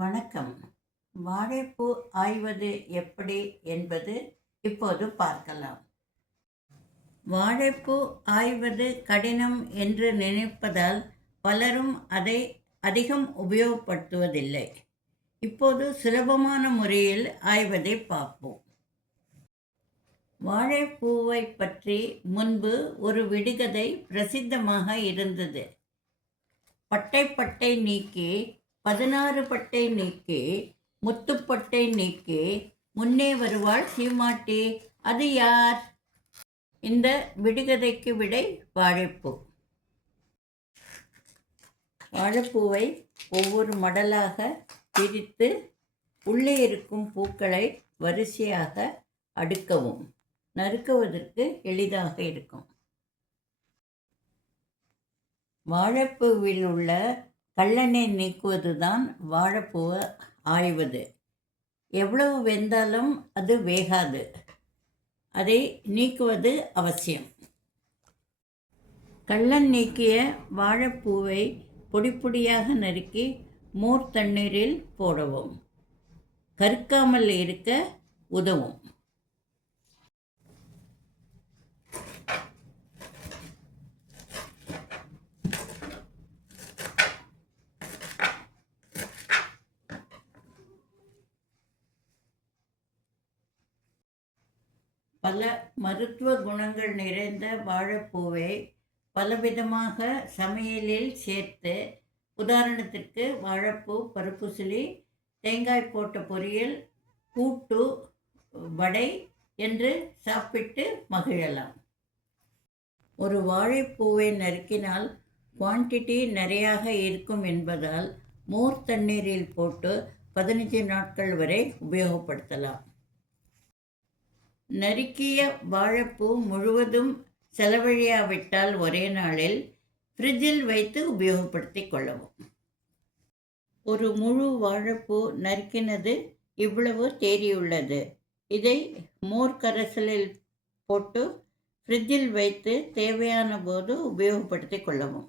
வணக்கம். வாழைப்பூ ஆய்வது எப்படி என்பது இப்போது பார்க்கலாம். வாழைப்பூ ஆய்வது கடினம் என்று நினைப்பதால் பலரும் அதை அதிகம் உபயோகப்படுத்துவதில்லை. இப்போது சுலபமான முறையில் ஆய்வதை பார்ப்போம். வாழைப்பூவை பற்றி முன்பு ஒரு விடுகதை பிரசித்தமாக இருந்தது. பட்டை பட்டை நீக்கி 16 பட்டை நீக்கி முத்துப்பட்டை நீக்கி முன்னே வருவாள் சீமாட்டி, அது யார்? இந்த விடுகதைக்கு விடை வாழைப்பூ. வாழைப்பூவை ஒவ்வொரு மடலாக பிரித்து உள்ளே இருக்கும் பூக்களை வரிசையாக அடுக்கவும். நறுக்குவதற்கு எளிதாக இருக்கும். வாழைப்பூவில் உள்ள கல்லெண்ணெய் நீக்குவது தான் வாழைப்பூவை ஆய்வது. எவ்வளவு வெந்தாலும் அது வேகாது. அதை நீக்குவது அவசியம். கள்ளன் நீக்கிய வாழைப்பூவை பொடி பொடியாக நறுக்கி மோர் தண்ணீரில் போடவும். கருக்காமல் இருக்க உதவும். பல மருத்துவ குணங்கள் நிறைந்த வாழைப்பூவை பலவிதமாக சமையலில் சேர்த்து, உதாரணத்திற்கு வாழைப்பூ பருப்புசிலி, தேங்காய் போட்ட பொரியல், கூட்டு, வடை என்று சாப்பிட்டு மகிழலாம். ஒரு வாழைப்பூவை நறுக்கினால் குவான்டிட்டி நிறையாக இருக்கும் என்பதால் மோர் தண்ணீரில் போட்டு 15 நாட்கள் வரை உபயோகப்படுத்தலாம். நறுக்கிய வாழைப்பூ முழுவதும் செலவழியாவிட்டால் ஒரே நாளில் ஃப்ரிட்ஜில் வைத்து உபயோகப்படுத்தி கொள்ளவும். ஒரு முழு வாழைப்பூ நறுக்கினது இவ்வளவு தேறியுள்ளது. இதை மோர் கரைசலில் போட்டு ஃப்ரிட்ஜில் வைத்து தேவையான போது உபயோகப்படுத்தி கொள்ளவும்.